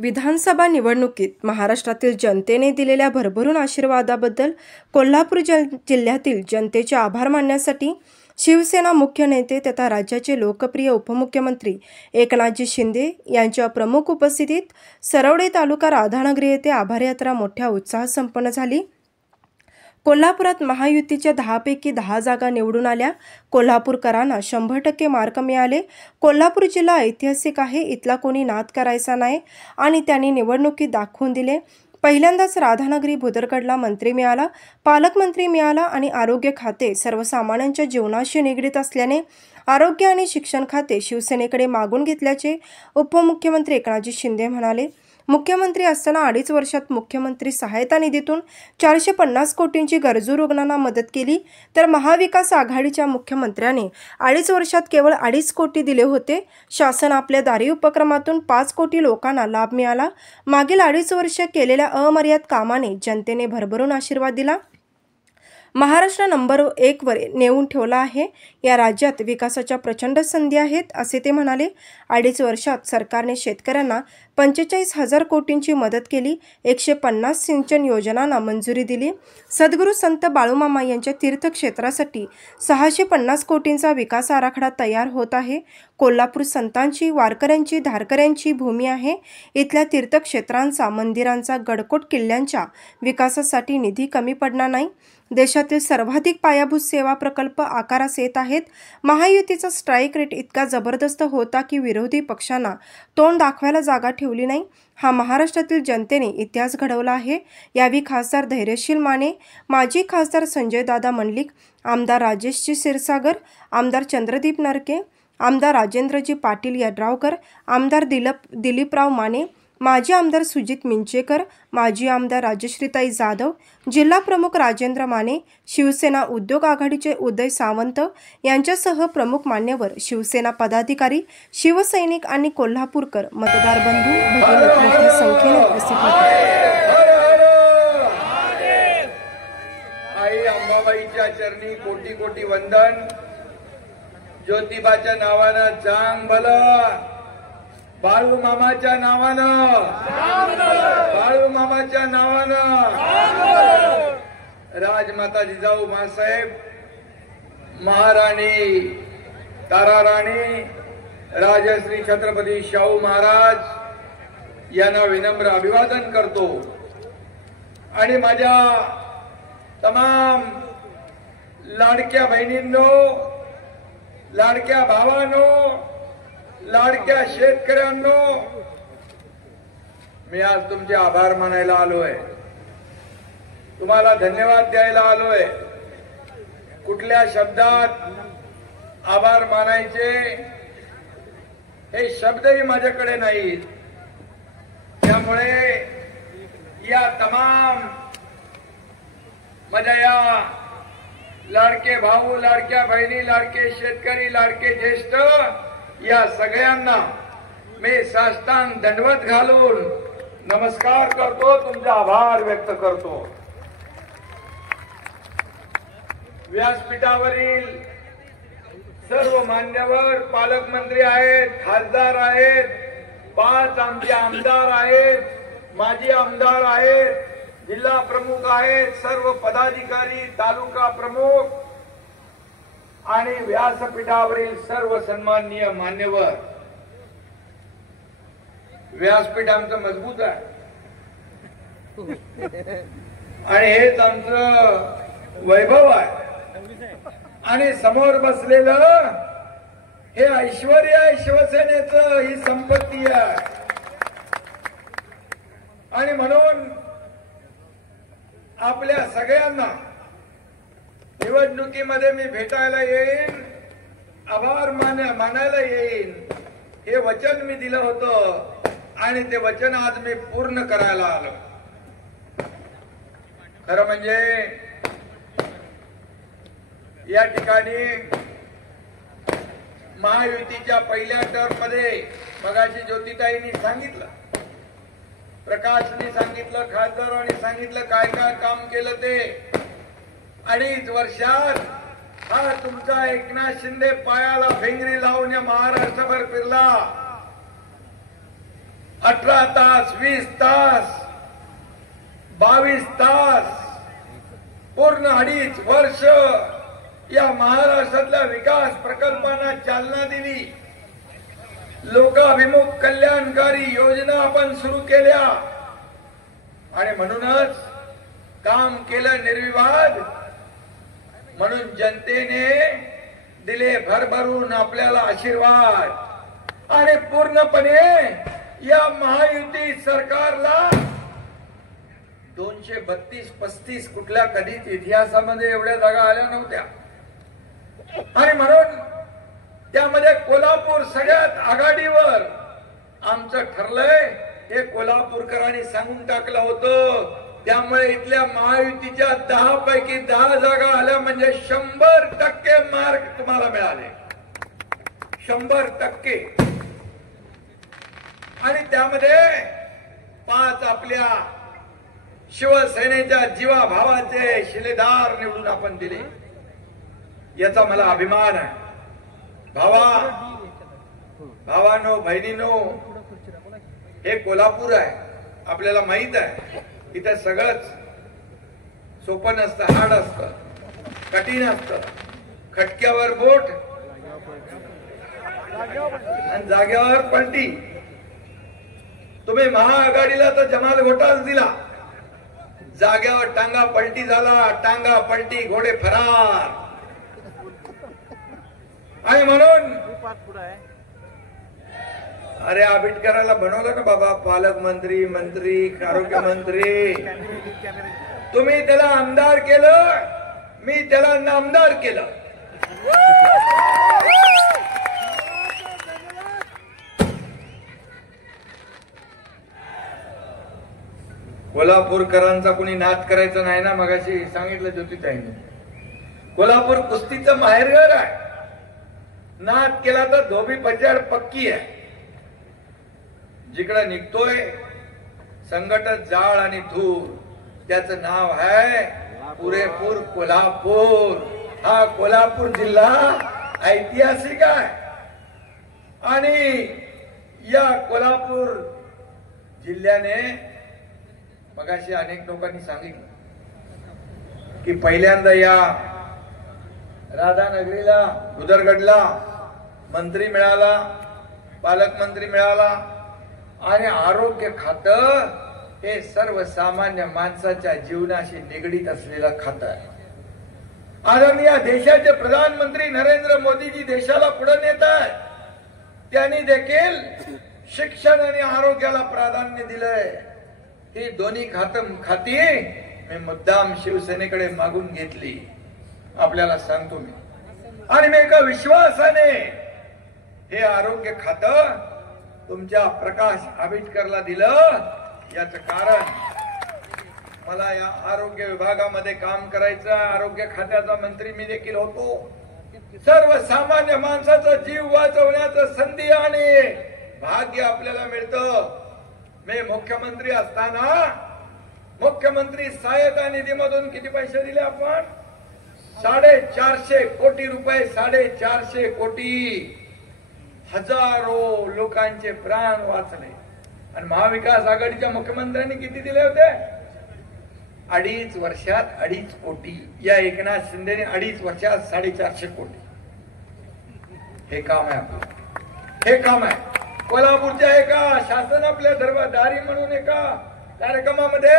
विधानसभा निवडणुकीत महाराष्ट्रातील जनतेने दिलेल्या भरभरून आशीर्वादाबद्दल कोल्हापूर जिल्ह्यातील जनतेचे आभार मानण्यासाठी शिवसेना मुख्य नेते तथा राज्याचे लोकप्रिय उपमुख्यमंत्री एकनाथजी शिंदे यांच्या प्रमुख उपस्थितीत सरवडे तालुका राधानगरी येथे आभार यात्रा मोठ्या उत्साहात संपन्न झाली। कोल्हापुरात महायुतीच्या 10 पैकी 10 जागा निवडून आल्या। कोल्हापूरकरांना 100% मार्क मिळाले। कोल्हापूर जिल्हा ऐतिहासिक आहे, इथला कोणी नाद करायचा नाही आणि त्यांनी निवडणुकीत दाखवून दिले। पहिल्यांदाच राधानगरी भुदरगडला मंत्री मिळाला, पालकमंत्री मिळाला आणि आरोग्य खाते सर्वसामान्यांच्या जीवनाशी निगडीत असल्याने आरोग्य आणि शिक्षण खाते शिवसेनेकडे मागून घेतल्याचे उपमुख्यमंत्री एकनाथजी शिंदे म्हणाले। मुख्यमंत्री असताना 2.5 वर्षात मुख्यमंत्री सहायता निधीतून 450 कोटींची गरजू रुग्णांना मदत केली, तर महाविकास आघाडीच्या मुख्यमंत्र्याने 2.5 वर्षात केवळ 2.5 कोटी दिले होते। शासन आपल्या दारी उपक्रमातून 5 कोटी लोकांना लाभ मिळाला। मागील 2.5 वर्ष केलेल्या अमर्याद कामाने जनतेने भरभरून आशीर्वाद दिला। महाराष्ट्र नंबर 1 वर नेऊन ठेवला आहे। या राज्यात विकासाच्या प्रचंड संधी आहेत, असे ते म्हणाले। 2.5 वर्षात सरकारने शेतकऱ्यांना 45,000 कोटींची मदत केली, 150 सिंचन योजनांना मंजुरी दिली। सद्गुरू संत बाळूमामा यांच्या तीर्थक्षेत्रासाठी 650 कोटींचा विकास आराखडा तयार होत आहे। कोल्हापूर संतांची, वारकऱ्यांची, धारकऱ्यांची भूमी आहे। इथल्या तीर्थक्षेत्रांचा, मंदिरांचा, गडकोट किल्ल्यांच्या विकासासाठी निधी कमी पडणार नाही। देशातील सर्वाधिक पायाभूत सेवा प्रकल्प आकारास येत आहेत। महायुतीचा स्ट्राईक रेट इतका जबरदस्त होता की विरोधी पक्षांना तोंड दाखवायला जागा ठेवली नाही। हा महाराष्ट्रातील जनतेने इतिहास घडवला आहे। यावेळी खासदार धैर्यशील माने, माजी खासदार संजय दादा मंडलिक, आमदार राजेशजी क्षीरसागर, आमदार चंद्रदीप नरके, आमदार राजेंद्रजी पाटील यड्रावकर, आमदार दिलीपराव माने, माजी आमदार सुजित मिंचेकर, माजी आमदार राजश्रीताई जाधव, जिल्हा प्रमुख राजेंद्र माने, शिवसेना उद्योग आघाडीचे उदय सावंत यांच्यासह प्रमुख मान्यवर, शिवसेना पदाधिकारी, शिवसैनिक आणि कोल्हापूरकर मतदार बंधू भगिनी मोठ्या संख्येने उपस्थित होते। आई अंबाबाईच्या चरणी कोटी कोटी वंदन। ज्योतिबाच्या नावानं चांग भलं, बाळू मामाच्या नावानं, बाळू मामाच्या नावानं, राजमाता जिजाऊ मासाहेब, महाराणी ताराराणी, राजश्री छत्रपती शाहू महाराज यांना विनम्र अभिवादन करतो आणि माझ्या तमाम लाडक्या बहिणींनो, लाडक्या भावांनो, लाडक्या शेतकऱ्यांनो, मी आज तुमचे आभार मानायला आलोय, तुम्हाला धन्यवाद द्यायला आलोय। कुठल्या शब्दात आभार मानायचे हे शब्दही माझ्याकडे नाहीत। त्यामुळे या तमाम माझ्या या लाडके भाऊ, लाडक्या बहिणी, लाडके शेतकरी, लाडके ज्येष्ठ या सगळ्यांना मी साष्टांग दंडवत घालून नमस्कार करतो, तुमचे आभार व्यक्त करतो। व्यासपीठावरील सर्व मान्यवर, पालकमंत्री आहेत, खासदार आहेत, 5 आमचे आमदार आहेत, माजी आमदार आहेत, जिल्हा प्रमुख आहेत, सर्व पदाधिकारी, तालुका प्रमुख आणि व्यासपीठावरील सर्व सन्माननीय मान्यवर। व्यासपीठ आमचं मजबूत आहे आणि हेच आमचं वैभव आहे आणि समोर बसलेलं हे ऐश्वर्य आहे, शिवसेनेचं ही संपत्ती आहे। आणि म्हणून आपल्या सगळ्यांना निवडणुकीमध्ये मी भेटायला येईन, आभार मानायला येईन, हे वचन मी दिलं होतं आणि ते वचन आज मी पूर्ण करायला आलो। खरं म्हणजे या ठिकाणी महायुतीच्या पहिल्या टर्म मध्ये मगाशी ज्योतिताईंनी सांगितलं, प्रकाशने सांगितलं, खासदारांनी सांगितलं काय काय काम केलं ते। 2.5 वर्षात हा तुमचा एकनाथ शिंदे पायाला फिंगरी लावून या महाराष्ट्रभर फिरला। 18 तास, 20 तास, 22 तास, पूर्ण 2.5 वर्ष या महाराष्ट्रातल्या विकास प्रकल्पांना चालना दिली. लोकाभिमुख कल्याणकारी योजना आपण सुरू केल्या आणि म्हणूनच काम केलं निर्विवाद. म्हणून जनतेने दिले भरभरून आपल्याला आशीर्वाद आणि पूर्णपणे या महायुती सरकारला 232-35 कुठल्या कधीच इतिहासामध्ये एवढ्या जागा आल्या नव्हत्या. आणि म्हणून त्यामध्ये कोल्हापूर सगळ्यात आघाडीवर आमचं ठरलंय. हे कोल्हापूरकरांनी सांगून टाकलं होतं. त्यामुळे इथल्या महायुतीच्या 10 पैकी 10 जागा आल्या म्हणजे 100% मार्क तुम्हाला मिळाले. 100%. आणि त्यामध्ये 5 आपल्या शिवसेनेच्या जीवाभावाचे शिलेदार निवडून आपण दिले. याचा मला अभिमान आहे. भावानो, बहिणीनो, हे कोल्हापूर आहे. आपल्याला माहित आहे इथं सगळंच सोपं नसतं, हार्ड असतं, कठीण असतं. खटक्यावर बोट आणि जाग्यावर पलटी. तुम्ही महाआघाडीला तर जमाल घोटाळा दिला. जाग्यावर टांगा पलटी झाला, टांगा पलटी, घोडे फरार. आणि म्हणून अरे आंबेडकराला बनवलं ना बाबा पालकमंत्री, मंत्री, आरोग्य मंत्री. तुम्ही त्याला आमदार केलं, मी त्याला नामदार केलं. कोल्हापूरकरांचा कुणी नाद करायचा नाही ना. मगाशी सांगितलं ज्योतिताईंनी, कोल्हापूर कुस्तीचं माहेरघर आहे. नाद केला तर धोबी पछाड पक्की आहे. जिकडे निघतोय संघटन, जाळ आणि धूर, त्याचं नाव आहे पुरेपूर कोल्हापूर. हा कोल्हापूर जिल्हा ऐतिहासिक आहे. आणि या कोल्हापूर जिल्ह्याने मगाशी अनेक लोकांनी सांगितलं की पहिल्यांदा या राधानगरीला, उदरगडला मंत्री मिळाला, पालकमंत्री मिळाला. आणि आरोग्य खातं हे सर्वसामान्य माणसाच्या जीवनाशी निगडीत असलेलं खातं आहे. आदरणीय देशाचे प्रधानमंत्री नरेंद्र मोदीजी देशाला पुढे नेत आहेत. त्यांनी देखील शिक्षण आणि आरोग्याला प्राधान्य दिलंय. ही दोन्ही खाती मी मुद्दाम शिवसेनेकडे मागून घेतली. आपल्याला सांगतो मी. आणि मी एका विश्वासाने हे आरोग्य खातं तुमच्या प्रकाश आंबेडकरला दिलं. याचं कारण मला या आरोग्य विभागामध्ये काम करायचं. आरोग्य खात्याचा मंत्री मी देखील होतो. सर्वसामान्य माणसाचा जीव वाचवण्याचं संधी आणि भाग्य आपल्याला मिळतं. मी मुख्यमंत्री असताना मुख्यमंत्री सहायता निधीमधून किती पैसे दिले आपण? 450 कोटी रुपये. 450 कोटी. हजारो लोकांचे प्राण वाचले. आणि महाविकास आघाडीच्या मुख्यमंत्र्यांनी किती दिले होते? 2.5 वर्षात 2.5 कोटी. या एकनाथ शिंदेने 2.5 वर्षात 450 कोटी. हे काम आहे आपलं. हे काम आहे. कोल्हापूरच्या एका शासन आपल्या दरबारदारी म्हणून एका कार्यक्रमामध्ये